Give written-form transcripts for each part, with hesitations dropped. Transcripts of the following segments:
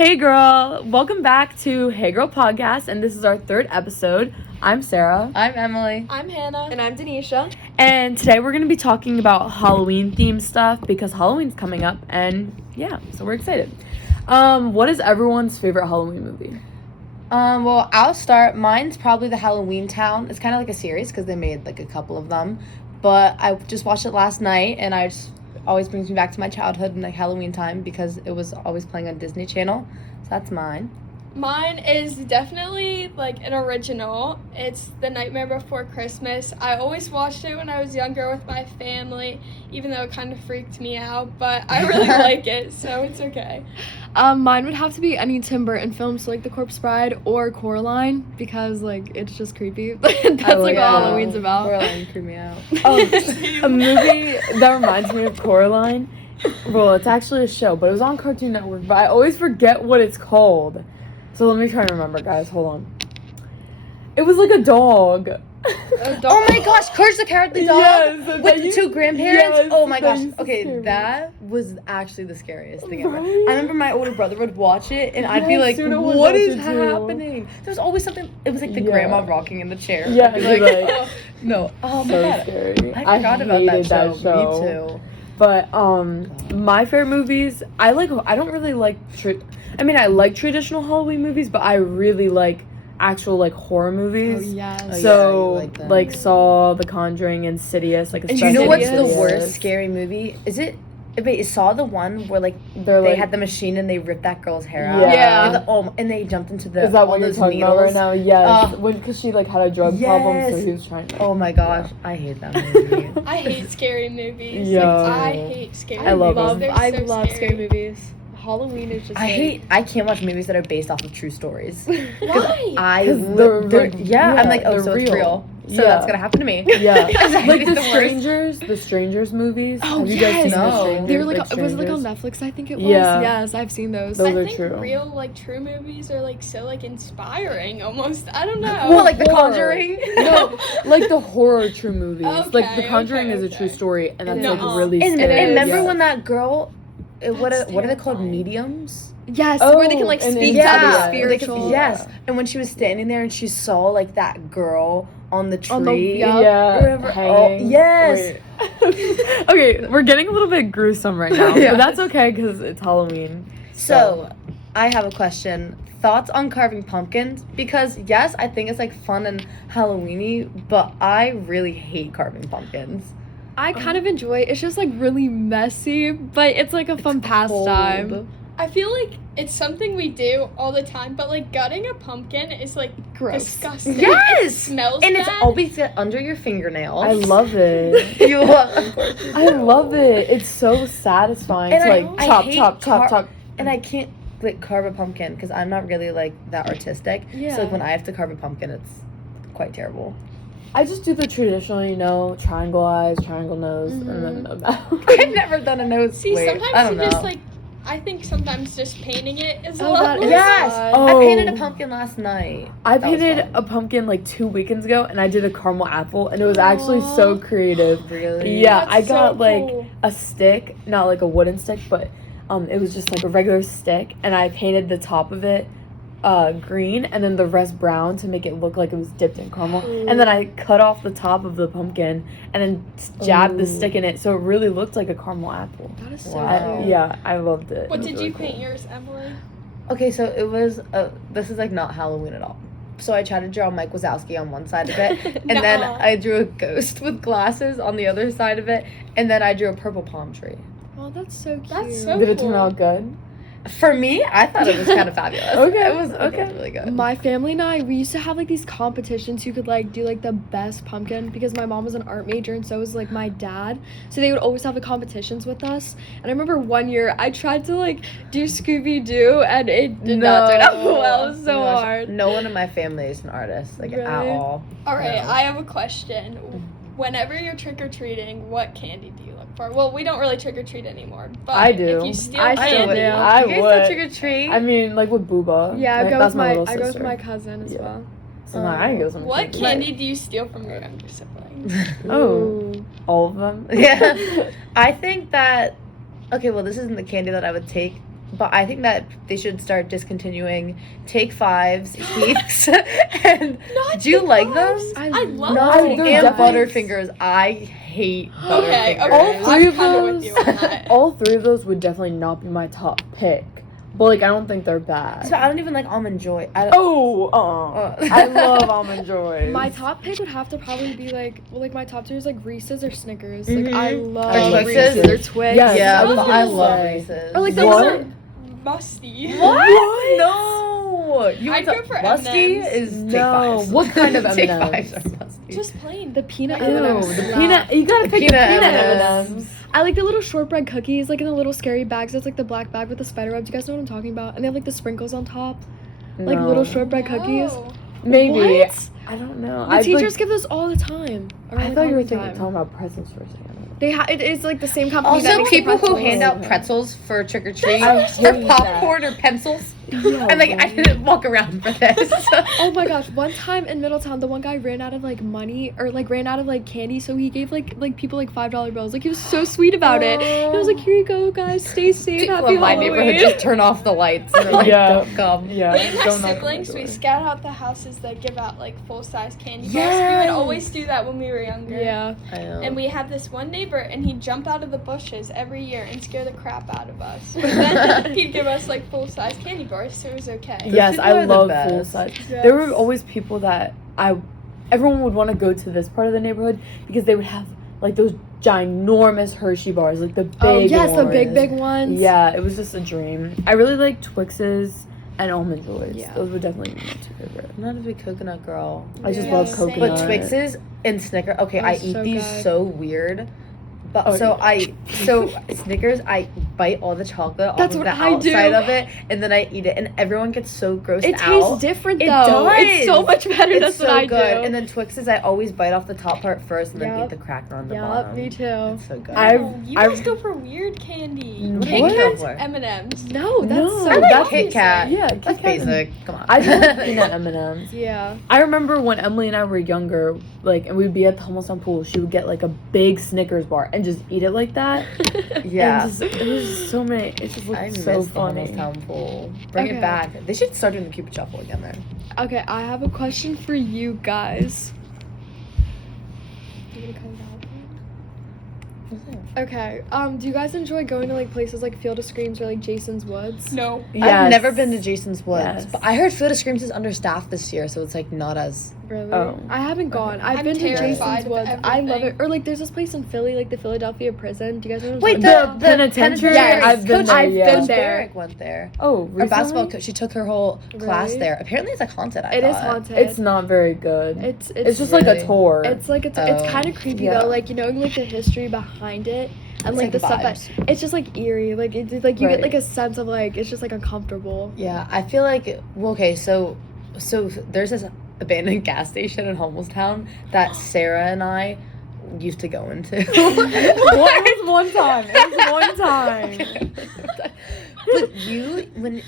Hey girl, welcome back to Hey Girl Podcast, and this is our third episode. I'm Sarah. I'm Emily. I'm Hannah. And I'm Denisha. And today we're going to be talking about Halloween themed stuff because Halloween's coming up, and yeah, so we're excited. What is everyone's favorite Halloween movie? Well, I'll start. Mine's probably the Halloween Town. It's kind of like a series because they made like a couple of them. But I just watched it last night, and always brings me back to my childhood and like Halloween time because it was always playing on Disney Channel. So that's mine. Mine is definitely like an original. It's The Nightmare Before Christmas. I always watched it when I was younger with my family, even though it kind of freaked me out, but I really like it, so it's okay. Mine would have to be any Tim Burton films, so like The Corpse Bride or Coraline, because like it's just creepy. That's like what Halloween's about. Coraline creeped me out. A movie that reminds me of Coraline. Well, it's actually a show, but it was on Cartoon Network, but I always forget what it's called. So let me try and remember, guys. Hold on. It was like a dog. Oh my gosh, Courage the Cowardly Dog? Yes, with the two grandparents? Yes, oh my gosh. that used to Okay, scare me. that was actually the scariest thing ever. Right? I remember my older brother would watch it, and I'd be Yes, like, Suna would what watch is it too. happening? There was always something, it was like the Yeah. grandma rocking in the chair. Yeah, I'd be you're like, like, no. Oh my so god. scary. I forgot about hated that show. Me too. But my favorite movies, I don't really like I like traditional Halloween movies, but I really like actual like horror movies. Oh, yes. Oh, So yeah, you like them. like Saw, The Conjuring, and Insidious. Like, And Do you know what's the Insidious. worst scary movie? Is it? Wait, is Saw the one where like They're they like, had the machine and they ripped that girl's hair out? Yeah. And they jumped into the. is that all what you're those talking needles. about right now? Yes. Uh, Because she like had a drug problem, so yes. he was trying to. Oh my gosh, I hate that movie. I hate scary movies. Yeah. Like, I hate scary I love movies. them. They're I so love scary movies. Halloween is just I can't watch movies that are based off of true stories. Why? They're I'm like, oh, they're so it's real. So Yeah. that's gonna happen to me. Yeah. Exactly, Like the the Strangers movies. Oh, Have you guys yes. seen No. The Strangers? They were like, was it like on Strangers? Netflix? I think it was. Yeah. Yes, I've seen those. Those I are think true. real, like, true movies are, like, so, like, inspiring, almost. I don't know. Well, like The Horror. Conjuring. No, like the horror true movies. Like The Okay, Conjuring is a okay. true story, and that's Nuh-uh. like really And scary. remember Yeah. when that girl? What That's are they called? terrifying. Mediums. Yes, Oh, where they can like and speak in- to other yeah, they could- spiritual. yes. And when she was standing there and she saw like that girl on the tree. On the- yeah. Yeah. Remember? Hanging. Oh, yes. Wait. Okay, we're getting a little bit gruesome right now, Yeah. but that's okay because it's Halloween. So, I have a question. Thoughts on carving pumpkins? Because yes, I think it's like fun and Halloweeny, but I really hate carving pumpkins. I kind of enjoy it. It's just like really messy, but it's like a fun pastime. Cold. I feel like it's something we do all the time, but, like, gutting a pumpkin is, like, Gross. disgusting. Yes! It smells And bad. it's always under your fingernails. I love it. you. Of course you I do. love it. It's so satisfying And to I- like I chop, hate chop, chop, car- chop. And I can't like carve a pumpkin because I'm not really like that artistic. Yeah. So like when I have to carve a pumpkin, it's quite terrible. I just do the traditional, triangle eyes, triangle nose, and then a mouth. I've never done a nose. See, Wait, sometimes I don't you know. just, like, I think sometimes just painting it is a Oh, lot that more is Yes, fun. Oh. I painted a pumpkin last night. I That was painted fun. a pumpkin like 2 weekends ago, and I did a caramel apple, and it was actually so creative. Really? Yeah, That's I got so like cool. a stick, not like a wooden stick, but it was just like a regular stick, and I painted the top of it green, and then the rest brown to make it look like it was dipped in caramel. And then I cut off the top of the pumpkin, and then jabbed the Ooh. stick in it, so it really looked like a caramel apple. That is so Wow. cute. Yeah, I loved it. What It was did really you cool. paint yours, Emily? Okay, so it was. This is like not Halloween at all. So I tried to draw Mike Wazowski on one side of it, and then Nuh-uh. I drew a ghost with glasses on the other side of it, and then I drew a purple palm tree. Oh, that's so cute. That's so Did it turn cool. out good? For me, I thought it was kind of fabulous. Okay, It was okay. really good. My family and I, we used to have like these competitions who could like do like the best pumpkin because my mom was an art major and so was like my dad. So they would always have the competitions with us. And I remember one year I tried to like do Scooby Doo and it did not turn out well. It was so Gosh, hard. No one in my family is an artist, like at Right. all. All right, No. I have a question. Whenever you're trick-or-treating, what candy do you look for? Well, we don't really trick-or-treat anymore, but I do. if you steal I candy... would. I You guys would. still trick or treat? I mean, like with Booba. Yeah, I like, go that's with my little I go with sister. my cousin as Yeah. well. So now I go with some What candy. candy do you steal from your younger siblings? Oh, Ooh. all of them. Yeah. I think that. Okay, well, this isn't the candy that I would take but I think that they should start discontinuing Take Fives, Heats, and Not do you the like carbs. those? I love No, they're and definitely- Butterfingers. I hate Okay, Butterfingers. All three of I'm kinda those- with you on that. All three of those would definitely not be my top pick. But like I don't think they're bad. So I don't even like Almond Joy. I don't, I love Almond Joys. My top pick would have to probably be like, well, like my top two is like Reese's or Snickers. Mhm. Like I I love love Reese's Reese's. or Twix. Yes. yeah, I was but gonna I love say. Reese's. Or like the What? little- Musty. What? No. You I'd want go the for musty M&Ms. is Take No. Fives. What kind of Take M&Ms? Fives are musty. Just plain. The peanut Ew, M&Ms the slap. peanut. You gotta The pick peanut the peanut M&Ms. M&Ms. I like the little shortbread cookies, like in the little scary bags. It's like the black bag with the spider webs. You guys know what I'm talking about? And they have like the sprinkles on top, like No. little shortbread cookies. Oh. Maybe. What? I don't know. The teachers give those all the time. around, I like, thought you were Halloween time. talking about presents for a second. They it is like the same company. that Also, makes the people who pretzels. hand out pretzels for trick or treat, I or hate popcorn or pencils. Yeah, And like, I didn't walk around for this. Oh my gosh! One time in Middletown, the one guy ran out of like money or like ran out of like candy, so he gave like people like $5 bills. Like he was so sweet about it. He was like, "Here you go, guys. Stay safe. People Happy in my neighborhood Halloween." just turn off the lights and they're like, Yeah. don't come. Yeah. Me and my don't knock on siblings, my we door. scout out the houses that give out like full-size candy bars. We Yes. would always do that when we were younger. Yeah. I know. And we had this one neighbor, and he'd jump out of the bushes every year and scare the crap out of us. But then he'd give us like full-size candy bars, so it was okay. Yes, people I are the love best. full size. Yes. There were always people that everyone would want to go to this part of the neighborhood because they would have like those ginormous Hershey bars, like the big Oh yes, the ones. big ones. Yeah, it was just a dream. I really like Twixes and Almond Joys. Yeah. Those would definitely be my two favorite. I'm not a big coconut girl. I just Yeah, love same. coconut. But Twixes and Snickers, okay, Oh, I eat so these good. so weird. But Oh, so Snickers, I bite all the chocolate That's off of what the I do. outside of it, and then I eat it, and everyone gets so grossed It out. tastes different It though. It's so does. much better. It's That's so what I good. do. And then Twixes, I always bite off the top part first, and then Yup. eat the cracker on the Yup, bottom. me too. It's so good. I've- You guys go for weird candy. What? Kit What? Kats, For? M&M's. No, that's No, so I like that's Kit Kat. Yeah, That's Kit Kat and- basic. Come on. I just like peanut M&Ms. Yeah. I remember when Emily and I were younger, like, and we'd be at the Hummelstown pool, she would get like a big Snickers bar and just eat it like that. Yeah. And just, it was just so many. It just looked I so miss the funny. Hummelstown pool. Bring Okay. it back. They should start doing the Cupid Shuffle again there. Okay, I have a question for you guys. You gonna cut it out? Okay. Do you guys enjoy going to like places like Field of Screams or like Jason's Woods? No. I've Yes. never been to Jason's Woods, Yes. but I heard Field of Screams is understaffed this year, so it's like not as. Really? Oh. I haven't gone. I've I'm been to terrified Jason's of Woods. I love it. everything. Or like there's this place in Philly, like the Philadelphia prison. Do you guys know what I'm Wait, talking the about? penitentiary? Yes, I've been Coach, there, I've yeah. been Coach there. Barrick went there. Oh, Her recently? basketball coach. She took her whole class Really? there. Apparently, it's like haunted. I It is thought. haunted. It's not very good. It's just like Really? a tour. It's like it's Oh. kind of creepy Yeah. though, like you know like the history behind it and It's like like the stuff vibes. that it's just like eerie, like it's like you get Right. like a sense of like it's just like uncomfortable. Yeah, I feel like okay, so there's this abandoned gas station in Hummelstown that Sarah and I used to go into. It was one time. It was one time. But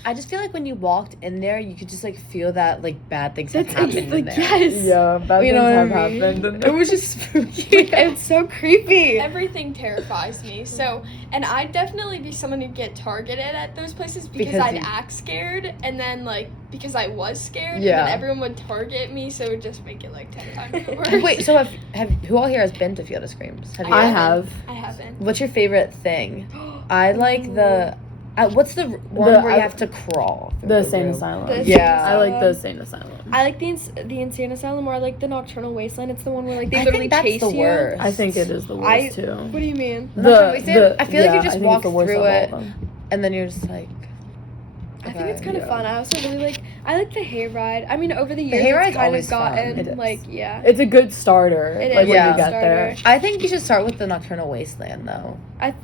I just feel like when you walked in there, you could just like feel that like bad things have That's happened it's in like there. yes. Yeah, bad You know things what have I mean? happened. And It was just spooky. It's so creepy. Everything terrifies me. So, and I'd definitely be someone who'd get targeted at those places because Because I'd you- act scared, and then like because I was scared, Yeah. and then everyone would target me, so it would just make it like 10 times worse. Wait, so have who all here has been to Field of Screams? Have you? I guys? have. I haven't. What's your favorite thing? I like the. What's the one where you have to crawl? through The the insane room? asylum. The Yeah. I like the insane asylum. I like the insane asylum or I like the nocturnal wasteland. It's the one where like they I literally think that's chase the you. worst. I think it is the worst I- too. What do you mean? I feel like you yeah, just I think walk it's the worst through of all it. of them. And then you're just like. I think it's okay. kind of yeah. fun. I also really like I like the hayride. I mean over the years hayride's it's kind always of fun. It gotten is. like yeah. It's a good starter. It like is when a you good get there. starter. I think you should start with the Nocturnal Wasteland though.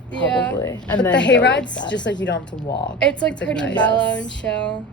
Yeah. Probably. And But the then go hayride's with that. just like you don't have to walk. It's like It's, like, pretty nice. mellow Yes. and chill.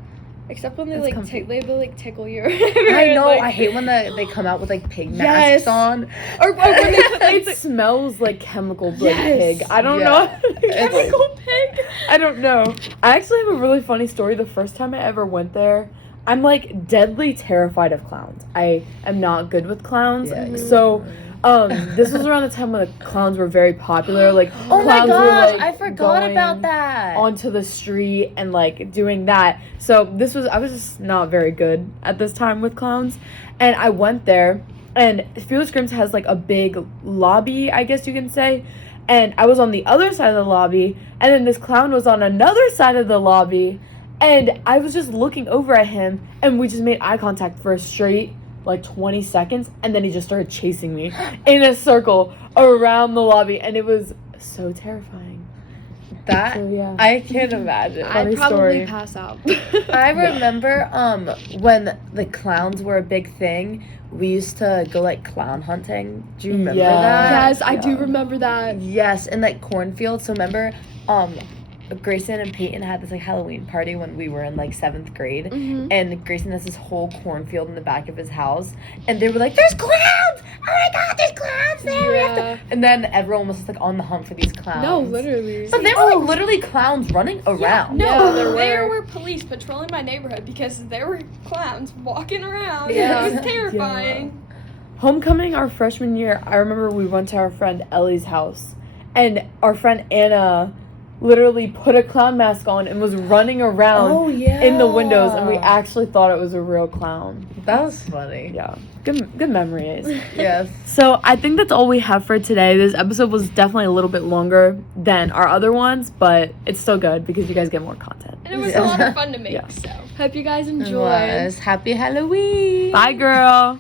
Except when they It's like comfy. they tickle you. I know. Like, I hate when they come out with like pig Yes. masks on. or when they put, like, It smells like chemical like Yes. pig. I don't Yeah. know. It's- Chemical pig. I don't know. I actually have a really funny story. The first time I ever went there, I'm like deadly terrified of clowns. I am not good with clowns. Yeah, So This was around the time when the clowns were very popular. Like, Oh my clowns were, gosh, like, I forgot going about that. onto the street and like doing that. So I was just not very good at this time with clowns, and I went there, and Fearless Grims has like a big lobby, I guess you can say, and I was on the other side of the lobby, and then this clown was on another side of the lobby, and I was just looking over at him, and we just made eye contact for a straight like 20 seconds, and then he just started chasing me in a circle around the lobby, and it was so terrifying. That So, yeah. I can't imagine. Funny I'd probably story. pass out. I remember when the clowns were a big thing, we used to go like clown hunting. Do you remember Yeah. that? Yes, I do Yeah. remember that. Yes, in like cornfields. So remember, Grayson and Peyton had this like Halloween party when we were in like 7th grade, Mhm. and Grayson has this whole cornfield in the back of his house, and they were like, "There's clowns! Oh my God, there's clowns there!" We have to-" Yeah. And then everyone was just like on the hunt for these clowns. No, literally. But they were like literally clowns running around. No, Yeah, there there were. were police patrolling my neighborhood because there were clowns walking around. Yeah. It was terrifying. Homecoming our freshman year, I remember we went to our friend Ellie's house, and our friend Anna literally put a clown mask on and was running around Oh yeah. in the windows, and we actually thought it was a real clown. That was funny. Yeah, good memories. Yes. So I think that's all we have for today. This episode was definitely a little bit longer than our other ones, but it's still good because you guys get more content. And it was Yeah. a lot of fun to make, Yeah. so. Hope you guys It enjoyed. was. Happy Halloween. Bye, girl.